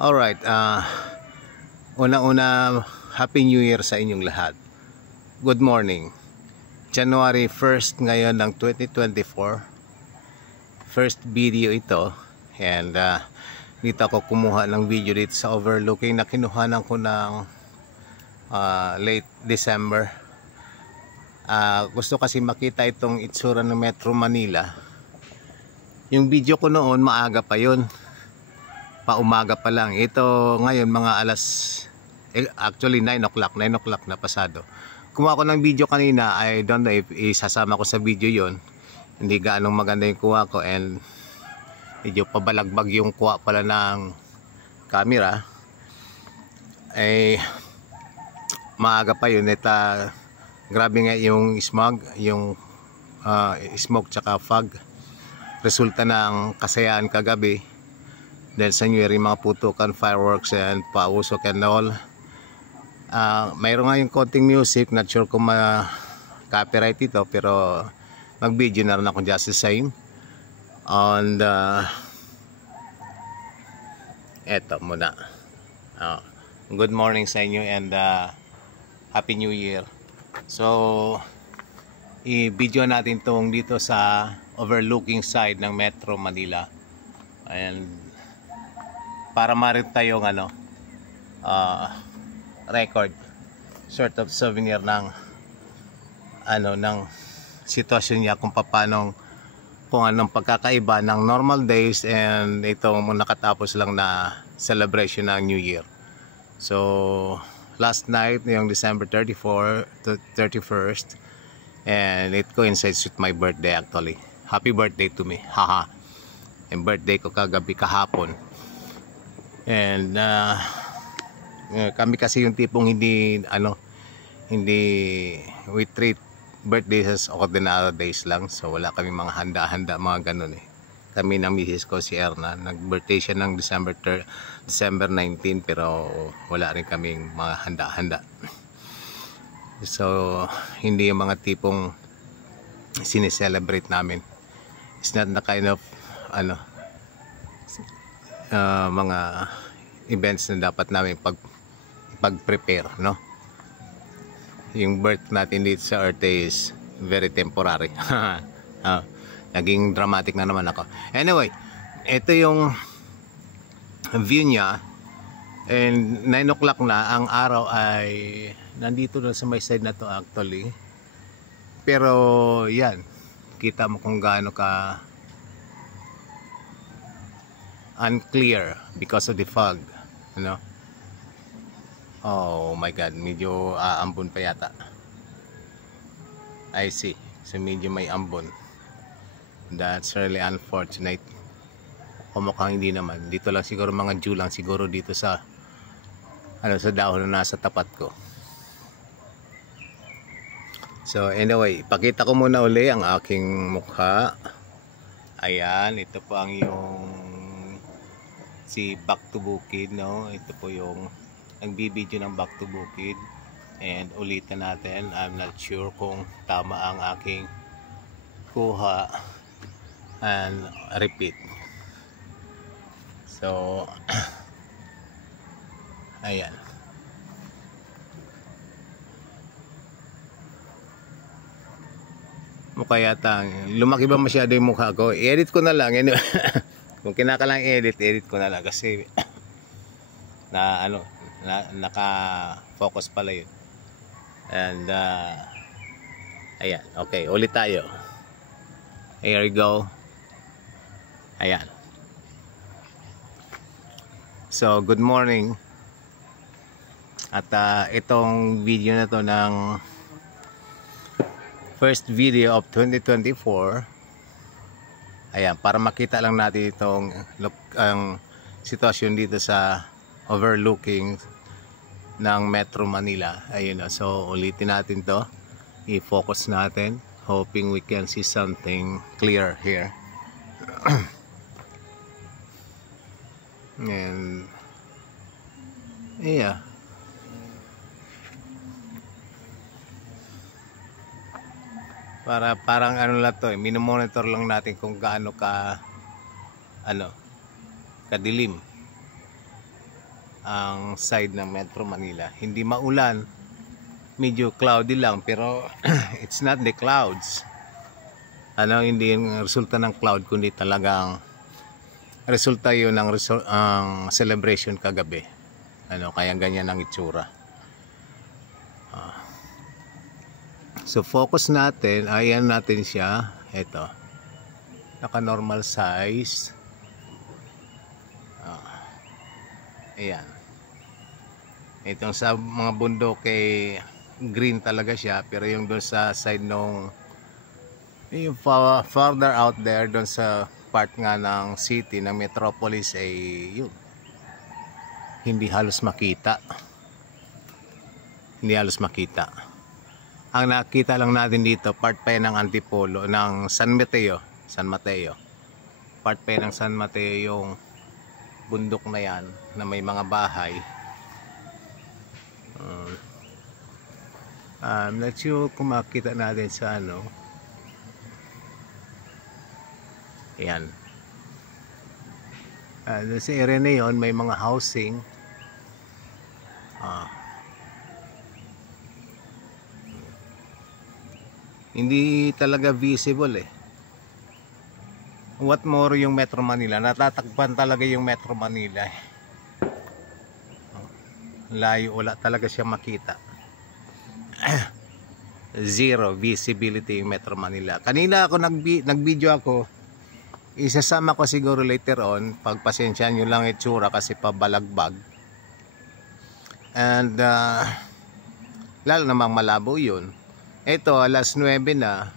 Alright, una-una, Happy New Year sa inyong lahat. Good morning. January 1st ngayon ng 2024. First video ito. And dito ako kumuha ng video dito sa overlooking na kinuhanan ko ng late December. Gusto kasi makita itong itsura ng Metro Manila. Yung video ko noon maaga pa yun, paumaga pa lang. Ito ngayon mga actually 9 o'clock na pasado. Kumuha ko ng video kanina. I don't know if isasama ko sa video yon. Hindi gaanong maganda yung kuha ko, and medyo pabalagbag yung kuha pala ng camera. Maaga pa yun. Grabe nga yung smog, yung smoke tsaka fog. Resulta ng kasayahan kagabi dahil sa New Year, mga putukan, fireworks and pausok and all. Mayroon nga yung konting music, not sure kung copyright ito, pero mag video na rin ako just the same. And eto muna, good morning sa inyo and Happy New Year. So i-video natin tong dito sa overlooking side ng Metro Manila, and para marin tayong record, sort of souvenir ng ng sitwasyon niya, kung anong pagkakaiba ng normal days and itong nakatapos lang na celebration ng New Year. So last night, yung December 34 to 31st, and it coincides with my birthday actually. Happy birthday to me, haha. Yung birthday ko kagabi, kahapon. And kami kasi yung tipong hindi we treat birthdays as ordinary days lang. So wala kami mga handa-handa, mga ganun eh. Kami ng misis ko, si Erna, nag-birthday siya ng December 19, pero wala rin kaming mga handa-handa. So hindi yung mga tipong sineselebrate namin. It's not the kind of mga events na dapat namin pag-prepare, no? Yung birth natin dito sa Earth is very temporary. Naging dramatic na naman ako. Anyway, ito yung view niya, and 9 o'clock na. Ang araw ay nandito na sa may side na to actually, pero yan, kita mo kung gaano ka unclear because of the fog, you know? Oh my god, medyo ambon pa yata. I see. So medyo may ambon. That's really unfortunate. O mukhang hindi naman. Dito lang siguro, mga dew lang siguro dito sa sa dahon na nasa tapat ko. So anyway, pakita ko muna uli ang aking mukha. Ayan, ito po ang yung si Back to Bukid, no? Ito po yung nagbibideo ng Back to Bukid. And ulitin natin, I'm not sure kung tama ang aking kuha, and repeat. So ayan. Mukha yata, lumaki ba masyado yung mukha ko? I-edit ko na lang. Kung kinakalang edit ko na lang kasi naka-focus pala yun. And ayan, okay, ulit tayo. Here we go. Ayan. So good morning. At itong video na to ng first video of 2024. Ayan, para makita lang natin itong ang sitwasyon dito sa overlooking ng Metro Manila. Ayun na. So ulitin natin to. I-focus natin, hoping we can see something clear here. And yeah, parang lang to, minomonitor lang natin kung gaano kadilim ang side ng Metro Manila. Hindi maulan, medyo cloudy lang, pero it's not the clouds. Hindi yung resulta ng cloud, kundi talagang resulta yun ng celebration kagabi. Kaya ganyan ang itsura. So focus natin, ayan natin siya. Ito, naka normal size. Ayan. Itong sa mga bundok green talaga siya, pero yung doon sa side nung yung farther out there, doon sa part nga ng city, ng metropolis, yun, hindi halos makita. Ang nakita lang natin dito, part pa yan ng Antipolo, ng San Mateo. Part pa yan ng San Mateo, yung bundok na yan na may mga bahay. I'm not sure kung makita natin sa ayan. Sa area na yun may mga housing. Hindi talaga visible What more yung Metro Manila, natatakpan talaga yung Metro Manila layo, wala talaga siya makita. Zero visibility yung Metro Manila. Kanina ako nag-video ako, isasama ko siguro later on, pagpasensyahan nyo lang itsura kasi pabalagbag. And lalo namang malabo yun. Ito, alas 9 na,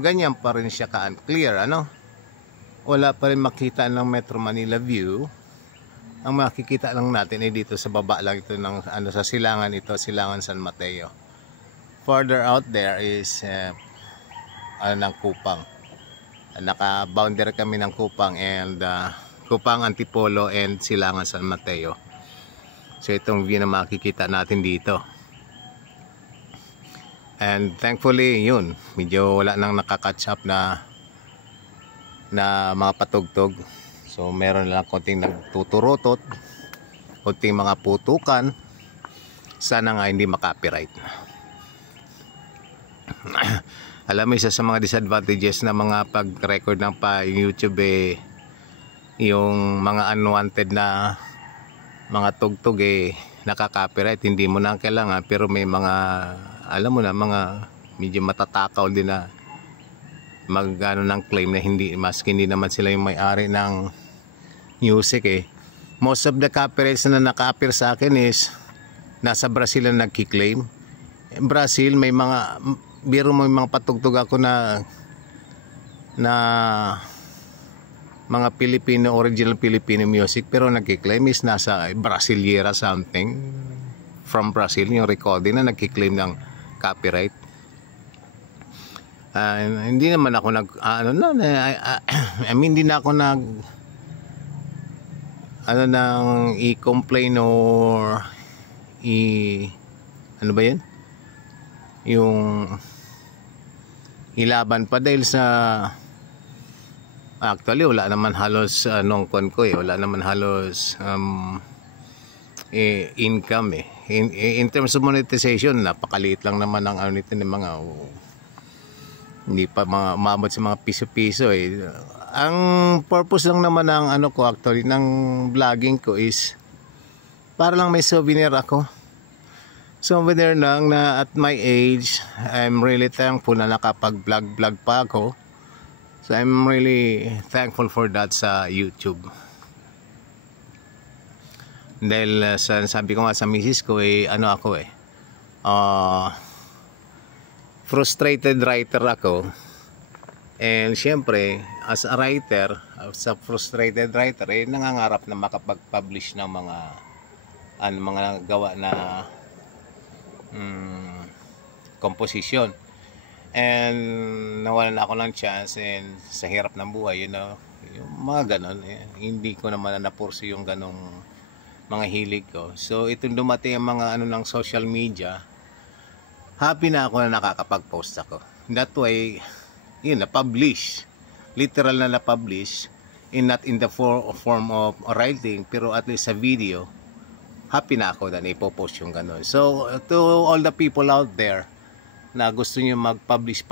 ganyan pa rin siya ka-unclear, wala pa rin makita ng Metro Manila view. Ang makikita lang natin ay dito sa baba lang ito ng sa silangan ito, silangan San Mateo. Further out there is ng Kupang. Naka-boundary kami ng Kupang and Kupang, Antipolo and silangan San Mateo. So itong view na makikita natin dito. And thankfully yun, medyo wala nang nakakatch up na mga patugtog. So meron lang konting nagtuturotot, konting mga putukan. Sana nga hindi makapiright. Alam mo, isa sa mga disadvantages na mga pag-record ng YouTube yung mga unwanted na mga tugtog nakaka-copyright. Hindi mo na kailangan, pero may mga alam mo na mga medyo matatakaw din na magano ng claim na hindi, maski hindi naman sila yung may-ari ng music Most of the copyrights na naka-appear sa akin is nasa Brazil na nagki-claim. Brazil may mga biro mo, mga patugtog ako na mga Filipino, original Filipino music, pero nagki-claim is nasa Brasileira something from Brazil, yung recording na nagki-claim ng copyright. Hindi naman ako hindi na ako nang i-complain or ano ba yan? Yung ilaban pa dahil sa actually wala naman halos wala naman halos income in terms of monetization, napakaliit lang naman ang nito ng mga hindi pa maabot sa mga piso-piso Ang purpose lang naman ng ko actually ng vlogging ko is para lang may souvenir ako. Souvenir lang na at my age, I'm really thankful na nakapag-vlog pa ako. So I'm really thankful for that sa YouTube. Dahil sabi ko nga sa misis ko frustrated writer ako. And syempre, as a writer, as a frustrated writer, nangangarap na makapag-publish ng mga gawa na composition. And nawalan ako ng chance and sa hirap ng buhay, yung mga ganon, hindi ko naman napurso yung ganong mga hilig ko. So itong dumating ang mga ng social media, happy na ako na nakakapag-post ako. That way, na-publish. Literal na na-publish not in the form of writing, pero at least sa video, happy na ako na ipopost yung ganun. So to all the people out there na gusto nyo mag-publish,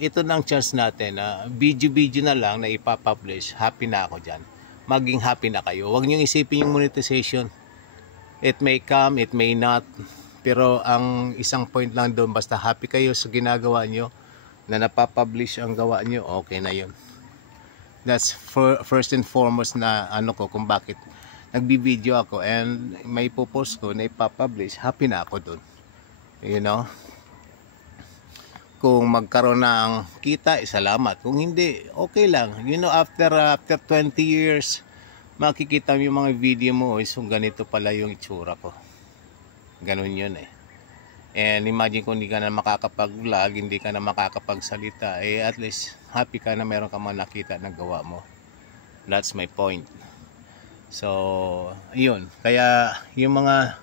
ito na ang chance natin na video na lang na ipapublish. Happy na ako dyan. Maging happy na kayo. Huwag nyo isipin yung monetization. It may come, it may not. Pero ang isang point lang doon, basta happy kayo sa ginagawa nyo, na napapublish ang gawa nyo, okay na yun. That's first and foremost na ko kung bakit nagbibideo ako and may popost ko na ipapublish, happy na ako doon. You know? Kung magkaroon ng kita, salamat. Kung hindi, okay lang. You know, after 20 years, makikita mo yung mga video mo, so ganito pala yung itsura ko. Ganun yun eh. And imagine kung hindi ka na makakapag-vlog, hindi ka na makakapagsalita, at least happy ka na meron ka man nakita na gawa mo. That's my point. So, yun. Kaya yung mga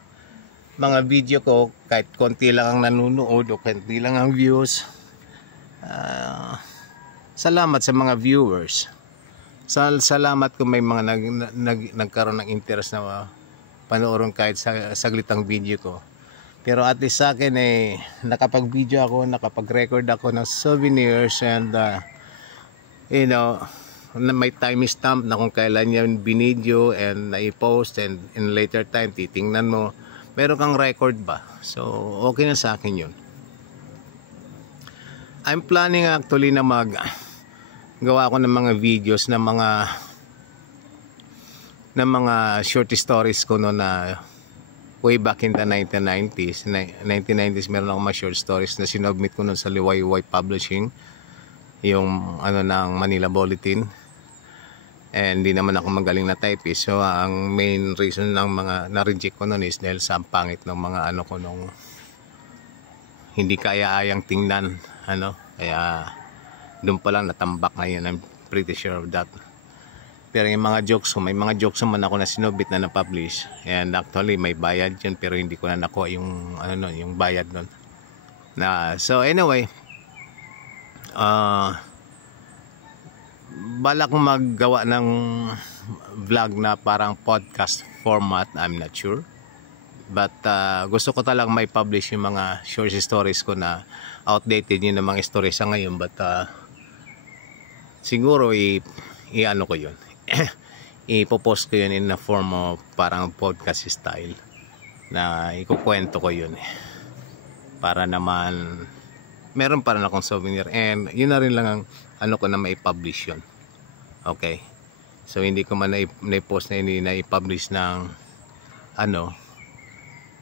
video ko, kahit konti lang ang nanonood o konti lang ang views, salamat sa mga viewers. Salamat kung may mga nagkaroon ng interest na panoorin kahit saglitang video ko. Pero at least sa akin nakapag-video ako, nakapag-record ako ng souvenirs and you know, may time stamp na kung kailan yan binidyo and na-post and in later time titingnan mo. Meron kang record ba? So, okay na sa akin yun. I'm planning actually na gawa ako ng mga videos na mga short stories ko no na way back in the 1990s. 1990s meron akong mga short stories na sinubmit ko no sa Liwayway Publishing, yung ng Manila Bulletin. And hindi naman ako magaling na typist. So ang main reason ng mga na-reject ko noon is dahil sa pangit ng mga ko nung hindi kaya-ayang tingnan. Kaya doon pa lang natambak na yun. I'm pretty sure of that. Pero yung mga jokes, may mga jokes naman ako na sinubit na na-publish. And actually may bayad yun pero hindi ko na nakuha yung yung bayad nun. So anyway, balak maggawa ng vlog na parang podcast format, I'm not sure. But gusto ko talagang may publish yung mga short stories ko na outdated yun ng mga stories sa ngayon. But siguro i-ano ko yun. Ipopost ko yun in the form of parang podcast style na ikukwento ko yun para naman meron pa rin akong souvenir and yun na rin lang ang ko na mai-publish yun. Okay, so hindi ko man na-post na hindi na-publish ng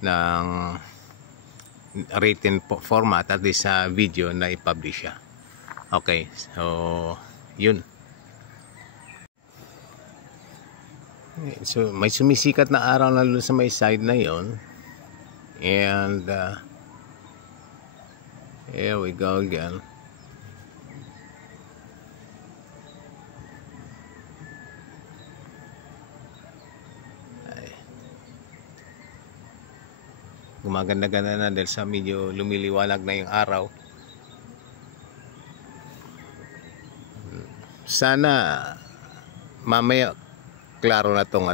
ng written format, at least sa video na i-publish siya. Okay, so yun. So may sumisikat na araw na doon sa may side na yon. And here we go again. Gumaganda-ganda na dahil sa medyo lumiliwanag na yung araw. Sana mamaya klaro na tong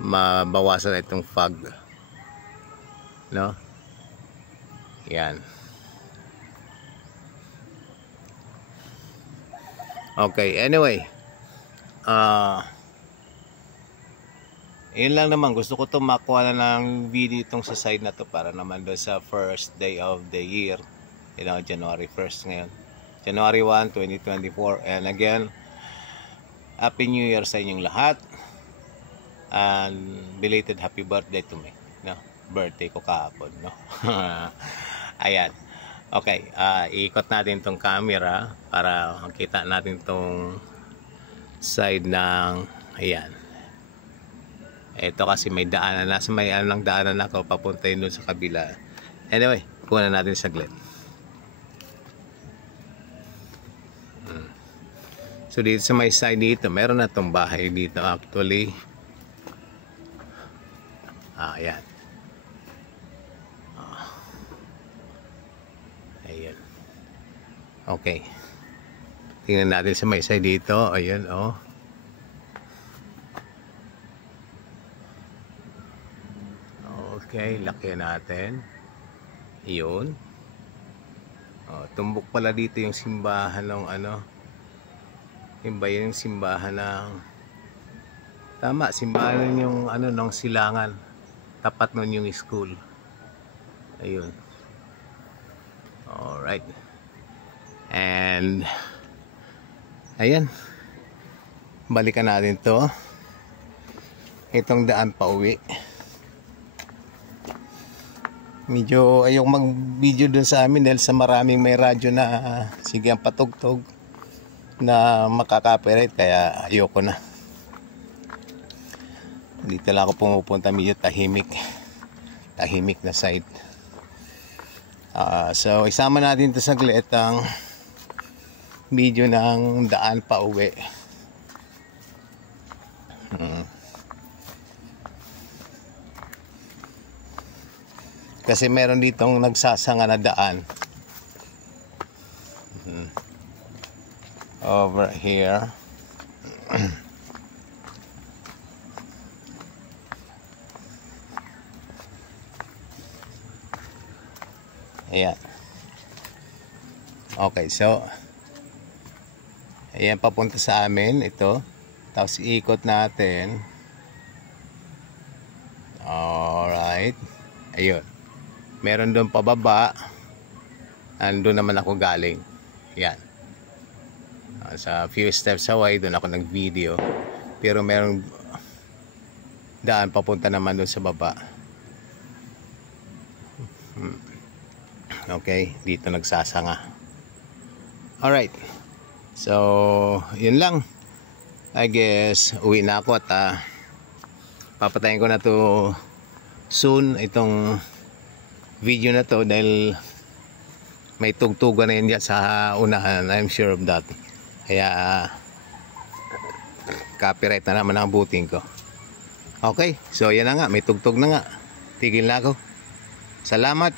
mabawasan na itong fog, no? Yan. Okay, anyway, yun lang naman, gusto ko to makuha na ng video itong sa side na to para naman doon sa first day of the year, January 1st ngayon, January 1, 2024. And again, Happy New Year sa inyong lahat. And belated happy birthday to me. No? Birthday ko kahapon, no? Ayan. Okay, iikot natin tong camera para makita natin tong side ng ayan. Ito kasi may daanan na, may lang daanan ako papunta yun sa kabila. Anyway, kuha na natin saglit. So dito sa may side dito, meron na tong bahay dito actually. Ayan. Ayan. Okay. Tingnan natin sa may side dito. Ayun, oh. Okay, laki natin. Yun. Oh, tumbok pala dito yung simbahan ng ano. Yung simbahan ng... Tama, simbahan yung ano ng Silangan. Tapat nun yung school. Ayun. Alright. And ayan. Balikan natin to. Itong daan pa uwi. Medyo ayok mag-video dun sa amin dahil sa maraming may radyo na sige ang patugtog na makaka-copyright, kaya ayoko na. Dito lang ako pumupunta, medyo tahimik na site. So isama natin ito saglit ang video ng daan pa uwi. Kasi meron ditong nagsasanga na daan over here. Ayan. Okay, so ayan, papunta sa amin ito. Tapos iikot natin. Alright. Ayun. Meron doon pababa. Andun naman ako galing. Yan. Sa few steps away, doon ako nag-video. Pero merong daan papunta naman doon sa baba. Okay, dito nagsasanga. Alright. So, yun lang. I guess, uwi na ako at papatayin ko na to soon, itong video na to, dahil may tugtugan na yun dyan sa unahan. I'm sure of that. Kaya copyright na naman ang buting ko. Okay, so yan na nga, may tugtog na nga. Tigil na ako. Salamat.